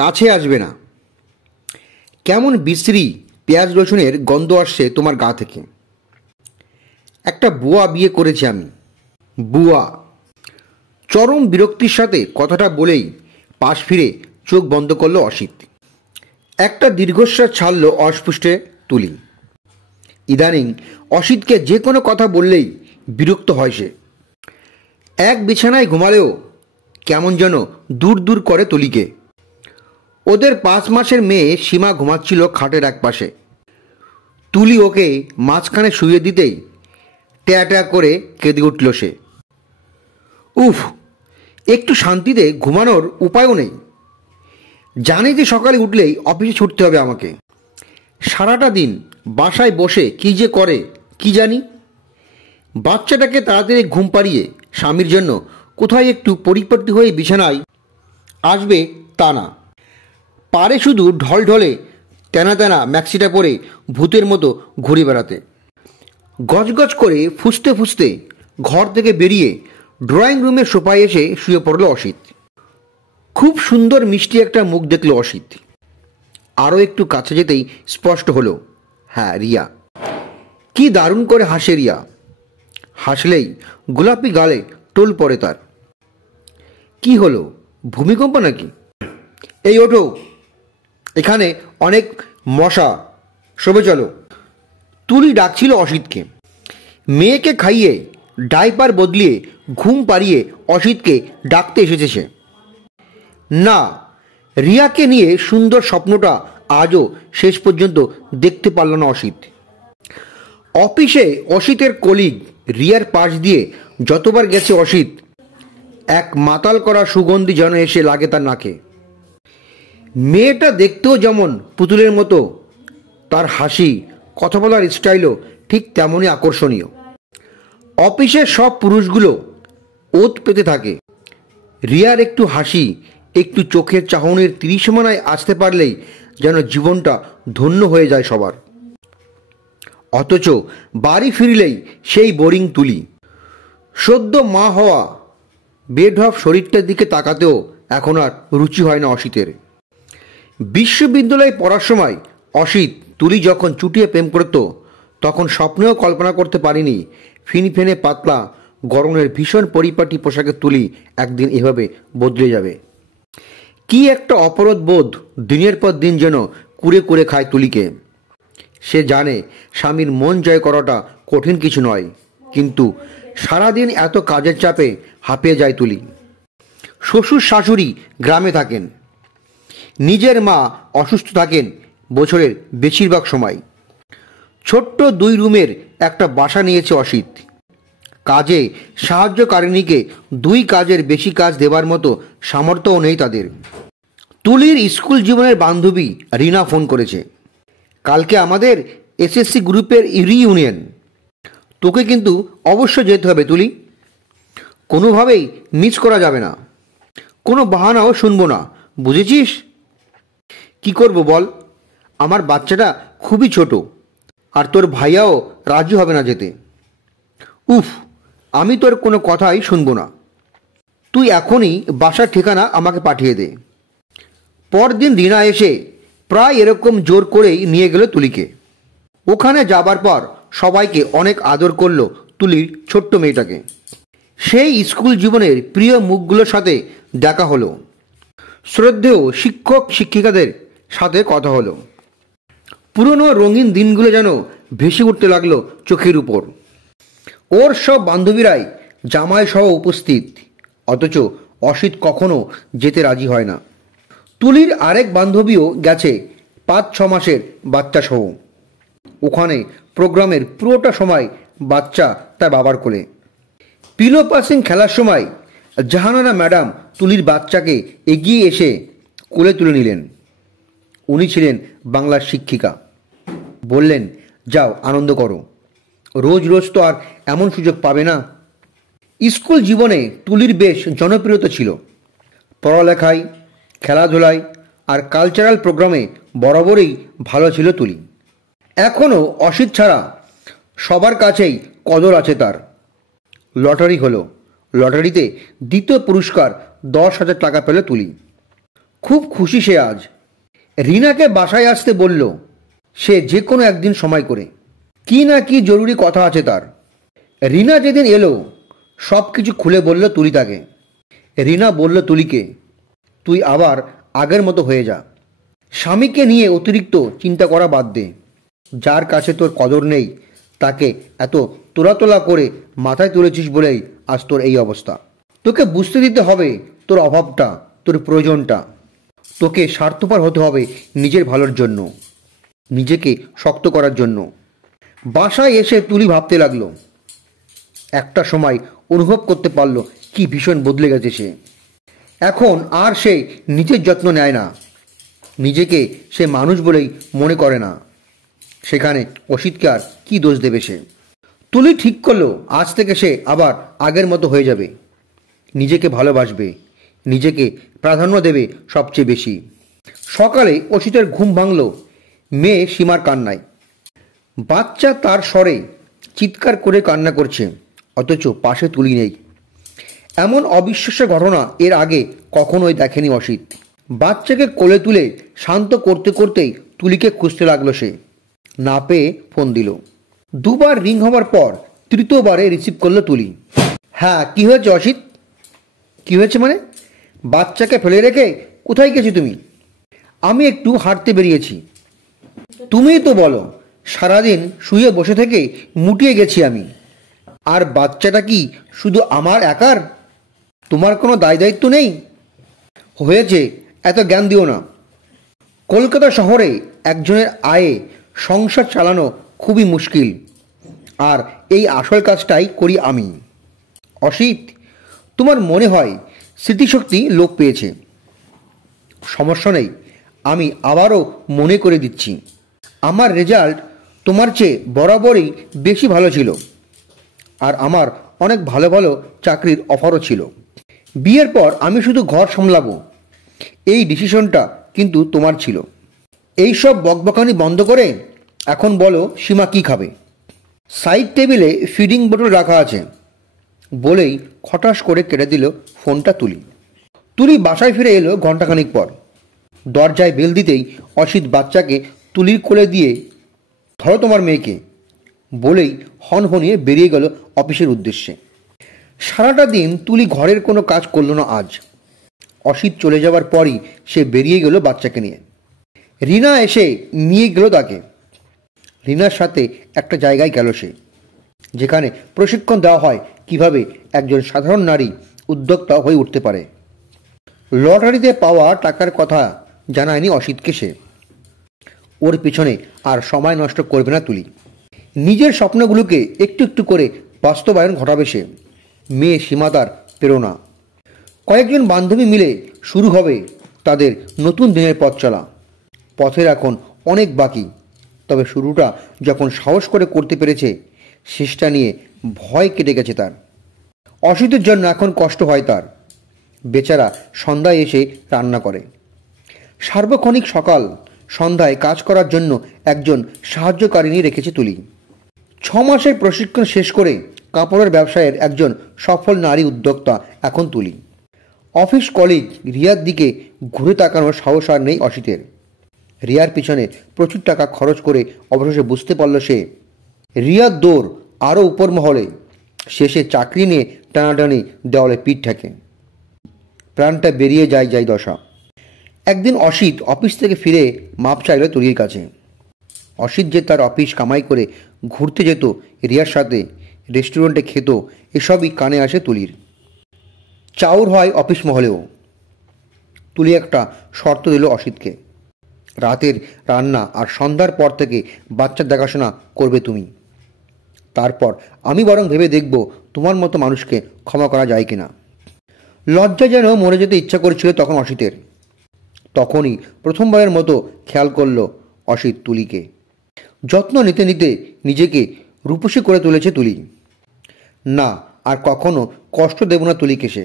কাছে আসবে না। কেমন বিশ্রী পেঁয়াজ রসুনের গন্ধ আসছে তোমার গা থেকে। একটা বুয়া বিয়ে করেছি আমি। বুয়া। চরম বিরক্তির সাথে কথাটা বলেই পাশ ফিরে চোখ বন্ধ করলো অসিত। একটা দীর্ঘশ্বাস ছাড়ল অস্পষ্টে তুলি। ইদানিং অসিতকে যে কোনো কথা বললেই বিরক্ত হয় সে। এক বিছানায় ঘুমালেও কেমন যেন দূর দূর করে তুলিকে। ওদের 5 মাসের মেয়ে সীমা ঘুমাচ্ছিল খাটের এক পাশে। তুলি ওকে মাঝখানে শুয়ে দিতেই ট্যা ট্যা করে কেঁদে উঠল সে। উফ, একটু শান্তিতে ঘুমানোর উপায়ও নেই। জানি যে সকালে উঠলেই অফিসে ছুটতে হবে আমাকে। সারাটা দিন বাসায় বসে কী যে করে কি জানি। বাচ্চাটাকে তাড়াতাড়ি ঘুম পাড়িয়ে স্বামীর জন্য কোথায় একটু পরিপাটি হয়ে বিছানায় আসবে তা না, পারে শুধু ঢলঢলে তেনা তেনা ম্যাক্সিটা পরে ভূতের মতো ঘুরে বেড়াতে। গজগজ করে ফুঁসতে ফুঁসতে ঘর থেকে বেরিয়ে ড্রয়িং রুমের সোফায় এসে শুয়ে পড়ল অসিত। খুব সুন্দর মিষ্টি একটা মুখ দেখল অসিত। আরও একটু কাছে যেতেই স্পষ্ট হলো, হ্যাঁ, রিয়া। কি দারুণ করে হাসে রিয়া। হাসলেই গোলাপি গালে টোল পড়ে তার। কি হলো, ভূমিকম্প নাকি? এই ওঠো, এখানে অনেক মশা, শোবে চলো। তুলি ডাকছিল অসিতকে। মেয়েকে খাইয়ে ডাইপার বদলিয়ে ঘুম পাড়িয়ে অসিতকে ডাকতে এসেছে সে। না, রিয়াকে নিয়ে সুন্দর স্বপ্নটা আজও শেষ পর্যন্ত দেখতে পারল না অসিত। অফিসে অসিতের কলিগ রিয়ার পাশ দিয়ে যতবার গেছে অসিত, এক মাতাল করা সুগন্ধি যেন এসে লাগে তার নাকে। মেয়েটা দেখতেও যেমন পুতুলের মতো, তার হাসি কথা বলার স্টাইলও ঠিক তেমনই আকর্ষণীয়। অফিসের সব পুরুষগুলো ওত পেতে থাকে। রিয়ার একটু হাসি, একটু চোখের চাহনির 30 সীমানায় আসতে পারলেই যেন জীবনটা ধন্য হয়ে যায় সবার। অথচ বাড়ি ফিরলেই সেই বোরিং তুলি। সদ্য মা হওয়া বেঢপ শরীরটার দিকে তাকাতেও এখন আর রুচি হয় না অসিতের। বিশ্ববিদ্যালয়ে পড়ার সময় অসিত তুলি যখন চুটিয়ে প্রেম করত, তখন স্বপ্নেও কল্পনা করতে পারিনি ফিনফেনে পাতলা গরমের ভীষণ পরিপাটি পোশাকের তুলি একদিন এভাবে বদলে যাবে। কি একটা অপরাধ বোধ দিনের পর দিন যেন কুরে কুরে খায় তুলিকে। সে জানে স্বামীর মন জয় করাটা কঠিন কিছু নয়, কিন্তু সারাদিন এত কাজের চাপে হাঁপিয়ে যায় তুলি। শ্বশুর শাশুড়ি গ্রামে থাকেন, নিজের মা অসুস্থ থাকেন বছরের বেশিরভাগ সময়। ছোট্ট 2 রুমের একটা বাসা নিয়েছে অসিত। কাজে সাহায্যকারিণীকে 2 কাজের বেশি কাজ দেবার মতো সামর্থ্যও নেই তাদের। তুলির স্কুল জীবনের বান্ধবী রিনা ফোন করেছে, কালকে আমাদের এসএসসি গ্রুপের রিইউনিয়ন, তোকে কিন্তু অবশ্য যেতে হবে তুলি, কোনোভাবেই মিস করা যাবে না। কোনো বাহানাও শুনবো না, বুঝেছিস? কি করব বল, আমার বাচ্চাটা খুবই ছোট, আর তোর ভাইয়াও রাজি হবে না যেতে। উফ, আমি তোর কোনো কথাই শুনবো না। তুই এখনই বাসার ঠিকানা আমাকে পাঠিয়ে দে। পরদিন রিনা এসে প্রায় এরকম জোর করেই নিয়ে গেল তুলিকে। ওখানে যাবার পর সবাইকে অনেক আদর করলো তুলির ছোট্ট মেয়েটাকে। সেই স্কুল জীবনের প্রিয় মুখগুলোর সাথে দেখা হলো, শ্রদ্ধেয় শিক্ষক শিক্ষিকাদের সাথে কথা হলো। পুরনো রঙিন দিনগুলো যেন ভেসে উঠতে লাগলো চোখের উপর। ওর সব বান্ধবীরাই জামাই সহ উপস্থিত, অথচ অসিত কখনো যেতে রাজি হয় না। তুলির আরেক বান্ধবীও গেছে 5-6 মাসের বাচ্চা সহ। ওখানে প্রোগ্রামের পুরোটা সময় বাচ্চা তার বাবার কোলে। পিলো পাসিং খেলার সময় জাহানারা ম্যাডাম তুলির বাচ্চাকে এগিয়ে এসে কোলে তুলে নিলেন। উনি ছিলেন বাংলার শিক্ষিকা। বললেন, যাও আনন্দ করো, রোজ রোজ তো আর এমন সুযোগ পাবে না। স্কুল জীবনে তুলির বেশ জনপ্রিয়তা ছিল। পড়ালেখায়, খেলাধুলায় আর কালচারাল প্রোগ্রামে বরাবরই ভালো ছিল তুলি। এখনও অসিত ছাড়া সবার কাছেই কদর আছে তার। লটারি হলো, লটারিতে দ্বিতীয় পুরস্কার 10,000 টাকা পেল তুলি। খুব খুশি সে আজ। রিনাকে বাসায় আসতে বলল সে যে কোনো একদিন সময় করে, কি না কি জরুরি কথা আছে তার। রিনা যেদিন এলো সব কিছু খুলে বলল তুলি তাকে। রিনা বলল তুলিকে, তুই আবার আগের মতো হয়ে যা, স্বামীকে নিয়ে অতিরিক্ত চিন্তা করা বাদ দে। যার কাছে তোর কদর নেই তাকে এত তোলা করে মাথায় তুলেছিস বলেই আজ তোর এই অবস্থা। তোকে বুঝতে দিতে হবে তোর অভাবটা, তোর প্রয়োজনটা। তোকে স্বার্থপর হতে হবে নিজের ভালোর জন্য, নিজেকে শক্ত করার জন্য। বাসায় এসে তুলি ভাবতে লাগলো। একটা সময় অনুভব করতে পারলো কি ভীষণ বদলে গেছে সে। এখন আর সে নিজের যত্ন নেয় না, নিজেকে সে মানুষ বলেই মনে করে না। সেখানে অসিতকে আর কী দোষ দেবে সে। তুলি ঠিক করলো আজ থেকে সে আবার আগের মতো হয়ে যাবে, নিজেকে ভালোবাসবে, নিজেকে প্রাধান্য দেবে সবচেয়ে বেশি। সকালে অসিতের ঘুম ভাঙল মেয়ে সীমার কান্নায়। বাচ্চা তার স্বরে চিৎকার করে কান্না করছে, অথচ পাশে তুলি নেই। এমন অবিশ্বাস্য ঘটনা এর আগে কখনোই দেখেনি অসিত। বাচ্চাকে কোলে তুলে শান্ত করতে করতেই তুলিকে খুঁজতে লাগলো সে। না পেয়ে ফোন দিল। দুবার রিং হওয়ার পর তৃতীয়বারে রিসিভ করলো তুলি। হ্যাঁ, কি হয়েছে অসিত? কি হয়েছে মানে? বাচ্চাকে ফেলে রেখে কোথায় গেছি তুমি? আমি একটু হাঁটতে বেরিয়েছি। তুমিই তো বলো সারাদিন শুয়ে বসে থেকে মুটিয়ে গেছি আমি। আর বাচ্চাটা কি শুধু আমার একার? তোমার কোনো দায়িত্ব নেই? হয়েছে, এত জ্ঞান দিও না। কলকাতা শহরে একজনের আয়ে সংসার চালানো খুবই মুশকিল, আর এই আসল কাজটাই করি আমি। অসিত, তোমার মনে হয় স্মৃতিশক্তি লোপ পেয়েছে। সমস্যা নেই, আমি আবারও মনে করে দিচ্ছি। আমার রেজাল্ট তোমার চেয়ে বরাবরই বেশি ভালো ছিল, আর আমার অনেক ভালো ভালো চাকরির অফারও ছিল। বিয়ের পর আমি শুধু ঘর সামলাবো, এই ডিসিশনটা কিন্তু তোমার ছিল। এই সব বকবকানি বন্ধ করে এখন বলো সীমা কি খাবে। সাইড টেবিলে ফিডিং বোতল রাখা আছে বলেই খটাস করে কেটে দিল ফোনটা তুলি। তুলি বাসায় ফিরে এলো ঘণ্টাখানিক পর। দরজায় বেল দিতেই অসিত বাচ্চাকে তুলির কোলে দিয়ে, ধরো তোমার মেয়েকে বলেই হনহনিয়ে বেরিয়ে গেল অফিসের উদ্দেশ্যে। সারাটা দিন তুলি ঘরের কোনো কাজ করল না আজ। অসিত চলে যাওয়ার পরই সে বেরিয়ে গেল বাচ্চাকে নিয়ে। রিনা এসে নিয়ে গেল তাকে। রিনার সাথে একটা জায়গায় গেল সে, যেখানে প্রশিক্ষণ দেওয়া হয় কিভাবে একজন সাধারণ নারী উদ্যোক্তা হয়ে উঠতে পারে। লটারিতে পাওয়া টাকার কথা জানায়নি অসিতকে সে। ওর পিছনে আর সময় নষ্ট করবে না তুলি। নিজের স্বপ্নগুলোকে একটু একটু করে বাস্তবায়ন ঘটাবে সে। মেয়ে সীমা তার প্রেরণা। কয়েকজন বান্ধবী মিলে শুরু হবে তাদের নতুন দিনের পথ চলা। পথের এখন অনেক বাকি, তবে শুরুটা যখন সাহস করে করতে পেরেছে, শেষটা নিয়ে ভয় কেটে গেছে তার। অসিতের জন্য এখন কষ্ট হয় তার। বেচারা সন্ধ্যায় এসে রান্না করে। সার্বক্ষণিক সকাল সন্ধ্যায় কাজ করার জন্য একজন সাহায্যকারিনী রেখেছে তুলি। 6 মাসের প্রশিক্ষণ শেষ করে কাপড়ের ব্যবসায়ের একজন সফল নারী উদ্যোক্তা এখন তুলি। অফিস কলিগ রিয়ার দিকে ঘুরে তাকানোর সাহস আর নেই অসিতের। রিয়ার পিছনে প্রচুর টাকা খরচ করে অবশেষে বুঝতে পারল সে, রিয়ার দৌড় আরও উপর মহলে। শেষে চাকরি নিয়ে টানাটানি দেওয়ালে পিঠ ঠেকে। প্রাণটা বেরিয়ে যায় দশা। একদিন অসিত অফিস থেকে ফিরে মাপ চাইল তুলির কাছে। অসিত যে তার অফিস কামাই করে ঘুরতে যেত, রিয়ার সাথে রেস্টুরেন্টে খেত, এসবই কানে আসে তুলির। চাউর হয় অফিস মহলেও। তুলি একটা শর্ত দিল অসিতকে, রাতের রান্না আর সন্ধ্যার পর থেকে বাচ্চার দেখাশোনা করবে তুমি। তারপর আমি বরং ভেবে দেখব তোমার মতো মানুষকে ক্ষমা করা যায় কিনা। লজ্জা যেন মরে যেতে ইচ্ছা করেছিল তখন অসিতের। তখনই প্রথমবারের মতো খেয়াল করল অসিত তুলিকে। যত্ন নিতে নিতে নিজেকে রূপসী করে তুলেছে তুলি। না, আর কখনো কষ্ট দেব না তুলিকে সে।